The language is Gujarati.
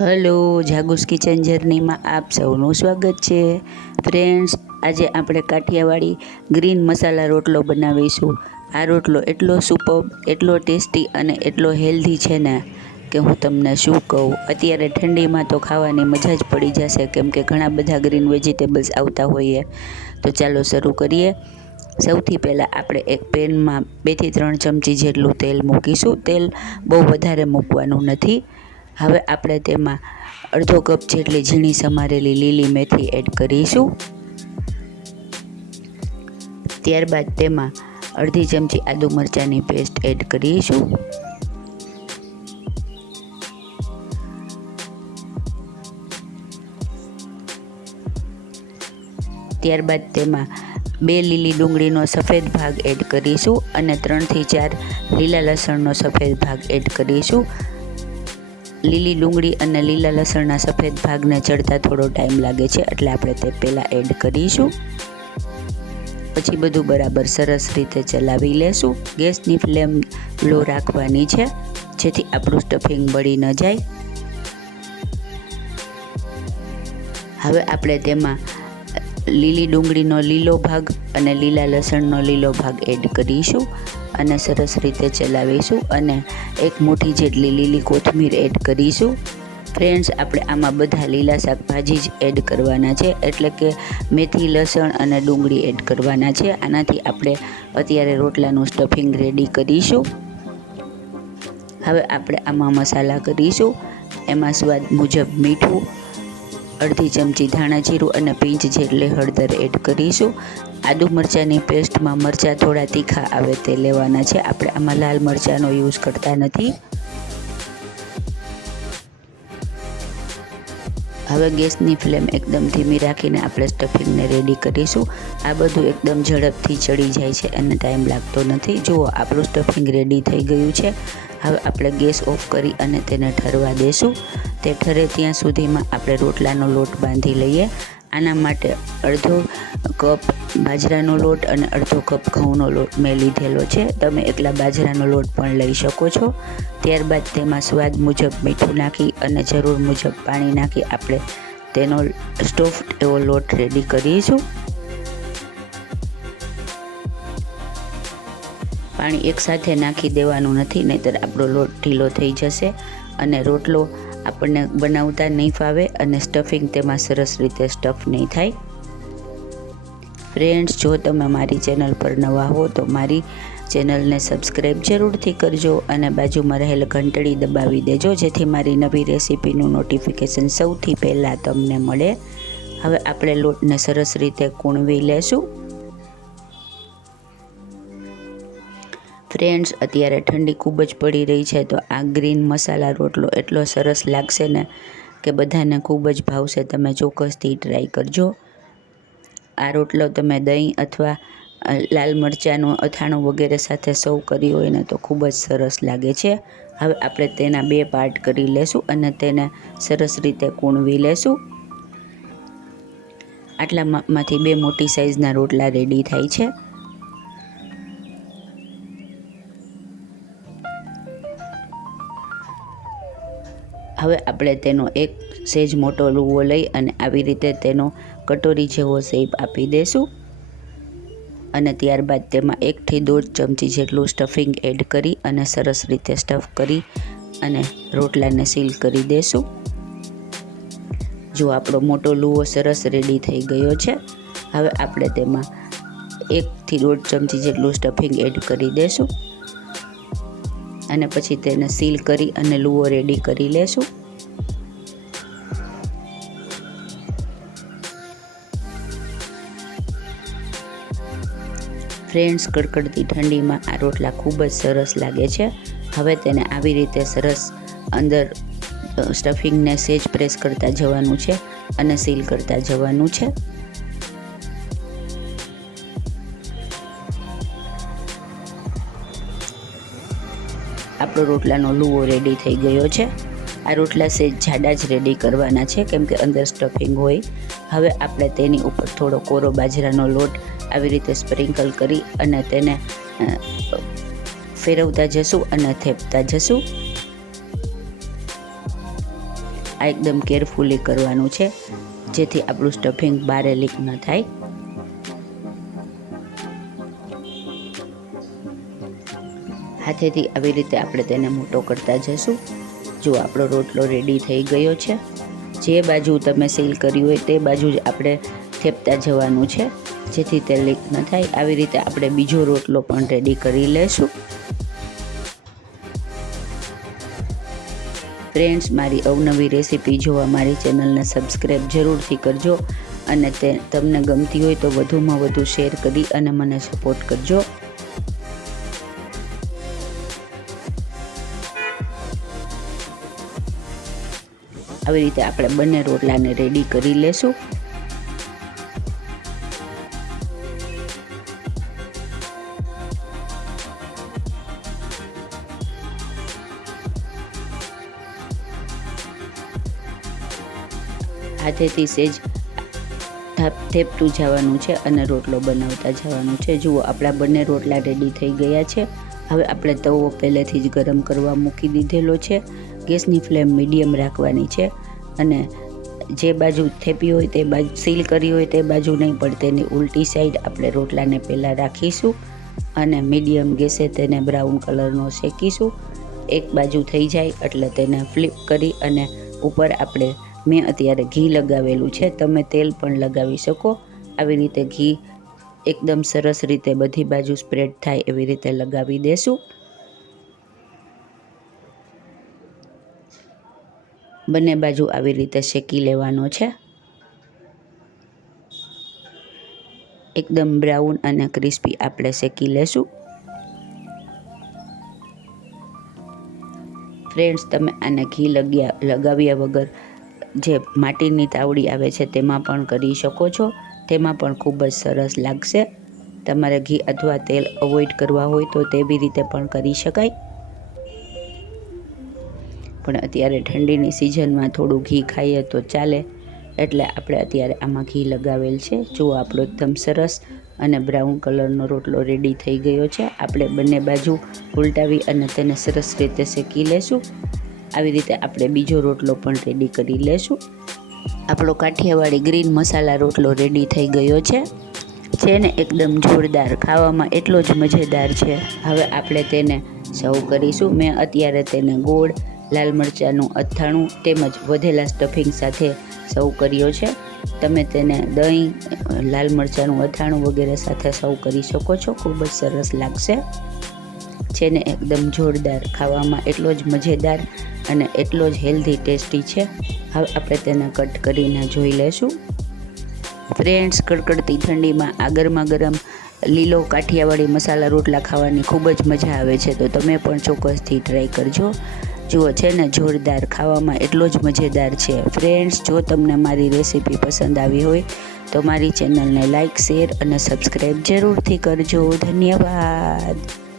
હલો જાગુસ કિચન જર્નીમાં આપ સૌનું સ્વાગત છે. ફ્રેન્ડ્સ આજે આપણે કાઠિયાવાડી ગ્રીન મસાલા રોટલો બનાવીશું. આ રોટલો એટલો સુપર એટલો ટેસ્ટી અને એટલો હેલ્ધી છે ને કે હું તમને શું કહું? અત્યારે ઠંડીમાં તો ખાવાની મજા જ પડી જશે, કેમ કે ઘણા બધા ગ્રીન વેજીટેબલ્સ આવતા હોઈએ. તો ચાલો શરૂ કરીએ. સૌથી પહેલાં આપણે એક પેનમાં બેથી ત્રણ ચમચી જેટલું તેલ મૂકીશું. તેલ બહુ વધારે મૂકવાનું નથી. હવે આપણે તેમાં અડધો કપ જેટલી ઝીણી સમારેલી લીલી મેથી એડ કરીશું. ત્યારબાદ તેમાં અડધી ચમચી આદુ મરચાંની પેસ્ટ એડ કરીશું. ત્યારબાદ તેમાં બે લીલી ડુંગળીનો સફેદ ભાગ એડ કરીશું અને ત્રણથી ચાર લીલા લસણનો સફેદ ભાગ એડ કરીશું. લીલી ડુંગળી અને લીલા લસણના સફેદ ભાગને ચડતા થોડો ટાઈમ લાગે છે, એટલે આપણે તે પહેલાં એડ કરીશું. પછી બધું બરાબર સરસ રીતે ચલાવી લેશું. ગેસની ફ્લેમ લો રાખવાની છે, જેથી આપણું સ્ટફિંગ બળી ન જાય. હવે આપણે તેમાં લીલી ડુંગળીનો લીલો ભાગ અને લીલા લસણનો લીલો ભાગ એડ કરીશું. અને સરસ રીતે ચલાવીશું અને એક મુઠ્ઠી જેટલી લીલી કોથમીર એડ કરીશું. ફ્રેન્ડ્સ આપણે આમાં બધા લીલા શાકભાજી જ એડ કરવાના છે. એટલે કે મેથી, લસણ અને ડુંગળી એડ કરવાના છે. આનાથી આપણે અત્યારે રોટલાનું સ્ટફિંગ રેડી કરીશું. હવે આપણે આમાં મસાલા કરીશું. એમાં સ્વાદ મુજબ મીઠું અડધી ચમચી ધાણા જીરું અને પીંચ જેટલી હળદર એડ કરીશું. આદુ મરચાંની પેસ્ટમાં મરચાં થોડા તીખા આવે તે લેવાના છે. આપણે આમાં લાલ મરચાંનો યુઝ કરતા નથી. હવે ગેસની ફ્લેમ એકદમ ધીમી રાખીને આપણે સ્ટફિંગને રેડી કરીશું. આ બધું એકદમ ઝડપથી ચડી જાય છે અને ટાઈમ લાગતો નથી. જુઓ, આપણું સ્ટફિંગ રેડી થઈ ગયું છે. હવે આપણે ગેસ ઓફ કરી અને તેને ઠરવા દેશું. તે ઠરે ત્યાં સુધીમાં આપણે રોટલાનો લોટ બાંધી લઈએ. આના માટે અડધો કપ બાજરાનો લોટ અને અડધો કપ ઘઉંનો લોટ મેં લીધેલો છે. તમે એકલા બાજરાનો લોટ પણ લઈ શકો છો. ત્યારબાદ તેમાં સ્વાદ મુજબ મીઠું નાખી અને જરૂર મુજબ પાણી નાખી આપણે તેનો સ્ટોફ એવો લોટ રેડી કરીશું. પાણી એકસાથે નાખી દેવાનું નથી, નહીંતર આપણો લોટ ઢીલો થઈ જશે અને રોટલો આપણને બનાવતા નહીં ફાવે અને સ્ટફિંગ તેમાં સરસ રીતે સ્ટફ નહીં થાય. ફ્રેન્ડ્સ જો તમે મારી ચેનલ પર નવા હો તો મારી ચેનલને સબસ્ક્રાઈબ જરૂરથી કરજો અને બાજુમાં રહેલ ઘંટડી દબાવી દેજો, જેથી મારી નવી રેસીપીનું નોટિફિકેશન સૌથી પહેલાં તમને મળે. હવે આપણે લોટને સરસ રીતે કૂણવી લેશું. ફ્રેન્ડ્સ અત્યારે ઠંડી ખૂબ જ પડી રહી છે, તો આ ગ્રીન મસાલા રોટલો એટલો સરસ લાગશે ને કે બધાને ખૂબ જ ભાવશે. તમે ચોક્કસથી ટ્રાય કરજો. આ રોટલો તમે દહીં અથવા લાલ મરચાંનું અથાણું વગેરે સાથે સર્વ કરી હોય ને તો ખૂબ જ સરસ લાગે છે. હવે આપણે તેના બે પાર્ટ કરી લેશું અને તેને સરસ રીતે કૂણવી લેશું. આટલામાંથી બે મોટી સાઇઝના રોટલા રેડી થાય છે. હવે આપણે તેનો એક સેજ મોટો લુવો લઈ અને આવી રીતે તેનો કટોરી જેવો શેપ આપી દઈશું અને ત્યારબાદ તેમાં એકથી દોઢ ચમચી જેટલું સ્ટફિંગ એડ કરી અને સરસ રીતે સ્ટફ કરી અને રોટલાને સીલ કરી દેશું. જો આપણો મોટો લુવો સરસ રેડી થઈ ગયો છે, હવે આપણે તેમાં એકથી દોઢ ચમચી જેટલું સ્ટફિંગ એડ કરી દેશું. અને પછી તેને સીલ કરી અને લૂઓ રેડી કરી લેશું. ફ્રેન્ડ્સ કડકડતી ઠંડીમાં આ રોટલા ખૂબ જ સરસ લાગે છે. હવે તેને આવી રીતે સરસ અંદર સ્ટફિંગને સેજ પ્રેસ કરતા જવાનું છે અને સીલ કરતા જવાનું છે. આપણો રોટલાનો લુવો રેડી થઈ ગયો છે. આ રોટલા સેજ જાડા જ રેડી કરવાના છે, કેમ કે અંદર સ્ટફિંગ હોય. હવે આપણે તેની ઉપર થોડો કોરો બાજરાનો લોટ આવી રીતે સ્પ્રિંકલ કરી અને તેને ફેરવતા જશું અને થેપતા જશું. આ એકદમ કેરફુલી કરવાનું છે, જેથી આપણું સ્ટફિંગ બારે લીક ન થાય. હાથેથી આવી રીતે આપણે તેને મોટો કરતા જશું. જો આપણો રોટલો રેડી થઈ ગયો છે, જે બાજુ તમે સીલ કર્યું હોય તે બાજુ જ આપણે થેપતા જવાનું છે. જેથી તે લીક ન થાય. આવી રીતે આપણે બીજો રોટલો પણ રેડી કરી લેશું. ફ્રેન્ડ્સ મારી અવનવી રેસીપી જોવા મારી ચેનલને સબસ્ક્રાઈબ જરૂરથી કરજો અને તે તમને ગમતી હોય તો વધુમાં વધુ શેર કરી અને મને સપોર્ટ કરજો. આવી રીતે આપણે બંને રોટલાને રેડી કરી લેશું. હાથેથી સેજ થેપતું જવાનું છે અને રોટલો બનાવતા જવાનું છે. જુઓ, આપણા બંને રોટલા રેડી થઈ ગયા છે. હવે આપણે તવો પહેલેથી જ ગરમ કરવા મૂકી દીધેલો છે. ગેસની ફ્લેમ મીડિયમ રાખવાની છે અને જે બાજુ થેપી હોય તે બાજુ સીલ કરી હોય તે બાજુ નહીં પણ તેની ઉલટી સાઈડ આપણે રોટલાને પહેલાં રાખીશું અને મીડિયમ ગેસે તેને બ્રાઉન કલરનો શેકીશું. એક બાજુ થઈ જાય એટલે તેને ફ્લિપ કરી અને ઉપર આપણે મેં અત્યારે ઘી લગાવેલું છે. તમે તેલ પણ લગાવી શકો. આવી રીતે ઘી એકદમ સરસ રીતે બધી બાજુ સ્પ્રેડ થાય એવી રીતે લગાવી દેશું. બંને બાજુ આવી રીતે શેકી લેવાનો છે. એકદમ બ્રાઉન અને ક્રિસ્પી આપણે શેકી લેશું. ફ્રેન્ડ્સ, તમે આને ઘી લગ્યા, લગાવ્યા વગર જે માટીની તાવડી આવે છે તેમાં પણ કરી શકો છો. તેમાં પણ ખૂબ જ સરસ લાગશે. તમારે ઘી અથવા તેલ અવોઇડ કરવા હોય તો તેવી રીતે પણ કરી શકાય. પણ અત્યારે ઠંડીની સિઝનમાં થોડું ઘી ખાઈએ તો ચાલે. એટલે આપણે અત્યારે આમાં ઘી લગાવેલ છે. જુઓ આપણો એકદમ સરસ અને બ્રાઉન કલરનો રોટલો રેડી થઈ ગયો છે, આપણે બંને બાજુ ઉલટાવી અને તેને સરસ રીતે શેકી લેશું. આવી રીતે આપણે બીજો રોટલો પણ રેડી કરી લેશું. આપણો કાઠિયાવાડી ગ્રીન મસાલા રોટલો રેડી થઈ ગયો છે. છે ને એકદમ જોરદાર ખાવામાં એટલો જ મજેદાર છે. હવે આપણે તેને સર્વ કરીશું. મેં અત્યારે તેને ગોળ લાલ મરચાંનું અથાણું તેમજ વધેલા સ્ટફિંગ સાથે સર્વ કર્યો છે. તમે તેને દહીં, લાલ મરચાંનું અથાણું વગેરે સાથે સર્વ કરી શકો છો. ખૂબ જ સરસ લાગશે. છે ને એકદમ જોરદાર ખાવામાં એટલો જ મજેદાર અને એટલો જ હેલ્ધી ટેસ્ટી છે. હવે આપણે તેને કટ કરીને જોઈ લેશું ફ્રેન્ડ્સ કડકડતી ઠંડીમાં આ ગરમા ગરમ લીલો કાઠિયાવાડી મસાલા રોટલા ખાવાની ખૂબ જ મજા આવે છે. તો તમે પણ ચોક્કસથી ટ્રાય કરજો. જુઓ, છે ને, જોરદાર, ખાવામાં એટલો જ મજેદાર છે. ફ્રેન્ડ્સ જો તમને મારી રેસીપી પસંદ આવી હોય, તો મારી ચેનલને લાઇક શેર અને સબસ્ક્રાઈબ જરૂરથી કરજો. ધન્યવાદ.